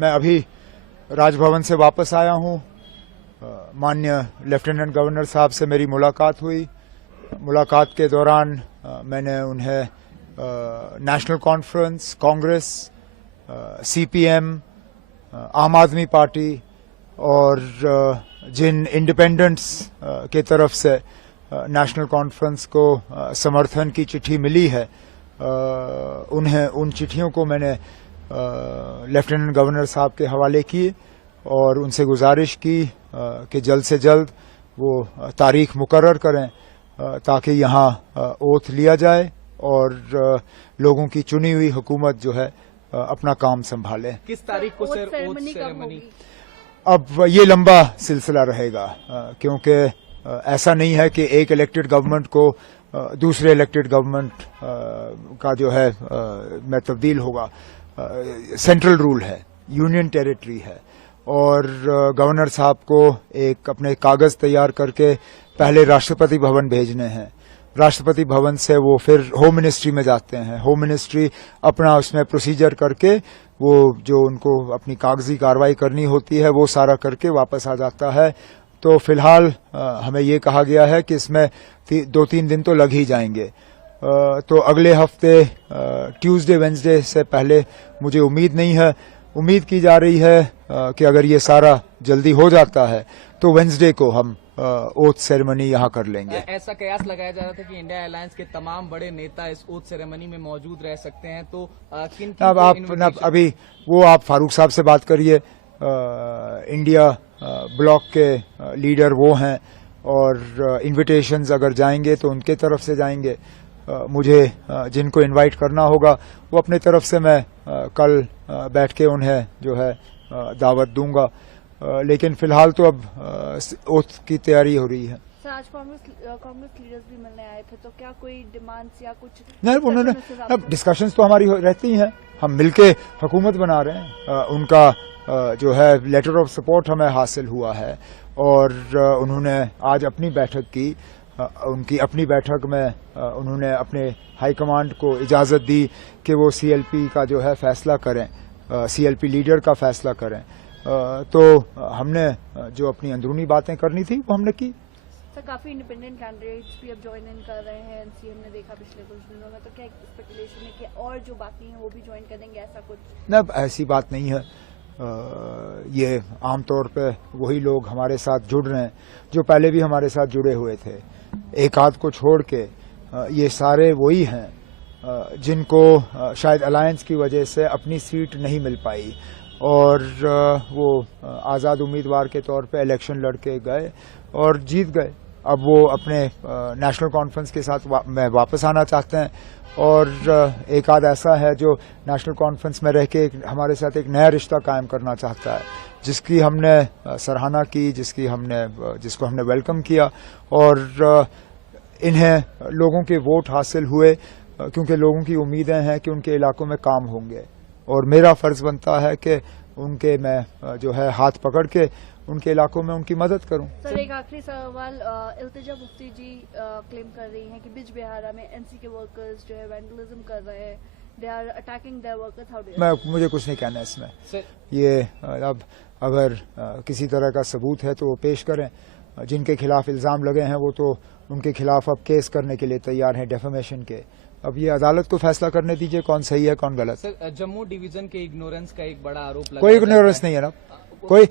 मैं अभी राजभवन से वापस आया हूं। माननीय लेफ्टिनेंट गवर्नर साहब से मेरी मुलाकात हुई। मुलाकात के दौरान मैंने उन्हें नेशनल कॉन्फ्रेंस, कांग्रेस, सीपीएम, आम आदमी पार्टी और जिन इंडिपेंडेंट्स के तरफ से नेशनल कॉन्फ्रेंस को समर्थन की चिट्ठी मिली है, उन्हें उन चिट्ठियों को मैंने लेफ्टिनेंट गवर्नर साहब के हवाले किए और उनसे गुजारिश की कि जल्द से जल्द वो तारीख मुकर्रर करें ताकि यहाँ ओथ लिया जाए और लोगों की चुनी हुई हुकूमत जो है अपना काम संभाले। किस तारीख को सर ओथ सेरेमनी? अब ये लंबा सिलसिला रहेगा क्योंकि ऐसा नहीं है कि एक इलेक्टेड गवर्नमेंट को दूसरे इलेक्टेड गवर्नमेंट का जो है में तब्दील होगा। सेंट्रल रूल है, यूनियन टेरिटरी है और गवर्नर साहब को एक अपने कागज तैयार करके पहले राष्ट्रपति भवन भेजने हैं। राष्ट्रपति भवन से वो फिर होम मिनिस्ट्री में जाते हैं। होम मिनिस्ट्री अपना उसमें प्रोसीजर करके वो जो उनको अपनी कागजी कार्रवाई करनी होती है वो सारा करके वापस आ जाता है। तो फिलहाल हमें ये कहा गया है कि इसमें 2-3 दिन तो लग ही जाएंगे। तो अगले हफ्ते ट्यूसडे वेंसडे से पहले मुझे उम्मीद नहीं है। उम्मीद की जा रही है कि अगर ये सारा जल्दी हो जाता है तो वेंसडे को हम ओथ सेरेमनी यहाँ कर लेंगे। ऐसा कयास लगाया जा रहा था कि इंडिया अलायंस के तमाम बड़े नेता इस ओथ सेरेमनी में मौजूद रह सकते हैं, तो किन अब आप अभी वो आप फारूक साहब से बात करिए। इंडिया ब्लॉक के लीडर वो हैं और इन्विटेशंस अगर जाएंगे तो उनके तरफ से जाएंगे। मुझे जिनको इनवाइट करना होगा वो अपने तरफ से मैं कल बैठ के उन्हें जो है दावत दूंगा। लेकिन फिलहाल तो अब ओथ की तैयारी हो रही है। सर, आज कांग्रेस लीडर्स भी मिलने आए थे, तो क्या कोई डिमांड्स या कुछ नहीं? उन्होंने अब डिस्कशंस तो हमारी रहती हैं, हम मिलके हुकूमत बना रहे हैं। उनका जो है लेटर ऑफ सपोर्ट हमें हासिल हुआ है और उन्होंने आज अपनी बैठक की। उनकी अपनी बैठक में उन्होंने अपने हाईकमांड को इजाज़त दी कि वो सीएलपी का जो है फैसला करें, सीएलपी लीडर का फैसला करें। तो हमने जो अपनी अंदरूनी बातें करनी थी वो हमने की। सर, काफी इंडिपेंडेंट कैंडिडेट्स भी अब ज्वाइन इन कर रहे हैं। सीएम ने देखा पिछले कुछ दिनों में, तो क्या स्पेकुलेशन है कि और जो बाकी हैं वो भी ज्वाइन कर देंगे, ऐसा कुछ? न, ऐसी बात नहीं है। ये आमतौर पे वही लोग हमारे साथ जुड़ रहे हैं जो पहले भी हमारे साथ जुड़े हुए थे। एक आध को छोड़ के ये सारे वही हैं जिनको शायद अलायंस की वजह से अपनी सीट नहीं मिल पाई और वो आज़ाद उम्मीदवार के तौर पे इलेक्शन लड़ के गए और जीत गए। अब वो अपने नेशनल कॉन्फ्रेंस के साथ में वापस आना चाहते हैं और एक आध ऐसा है जो नेशनल कॉन्फ्रेंस में रह के हमारे साथ एक नया रिश्ता कायम करना चाहता है, जिसकी हमने सराहना की, जिसको हमने वेलकम किया और इन्हें लोगों के वोट हासिल हुए क्योंकि लोगों की उम्मीदें हैं कि उनके इलाकों में काम होंगे और मेरा फर्ज बनता है कि उनके मैं जो है हाथ पकड़ के उनके इलाकों में उनकी मदद करूं। सर, एक आखिरी सवाल। इल्तिजा मुफ्ती जी क्लेम कर रही हैं कि बिज बिहारा में एनसी के वर्कर्स जो है वैंडलिज्म कर रहे हैं, they are attacking their workers. How do you? मुझे कुछ नहीं कहना इसमें। ये अब अगर किसी तरह का सबूत है तो वो पेश करें। जिनके खिलाफ इल्जाम लगे हैं वो तो उनके खिलाफ अब केस करने के लिए तैयार हैं, डेफेमेशन के। अब ये अदालत को फैसला करने दीजिए कौन सही है कौन गलत। सर, जम्मू डिवीजन के इग्नोरेंस का एक बड़ा आरोप लगा। कोई इग्नोरेंस नहीं है ना, कोई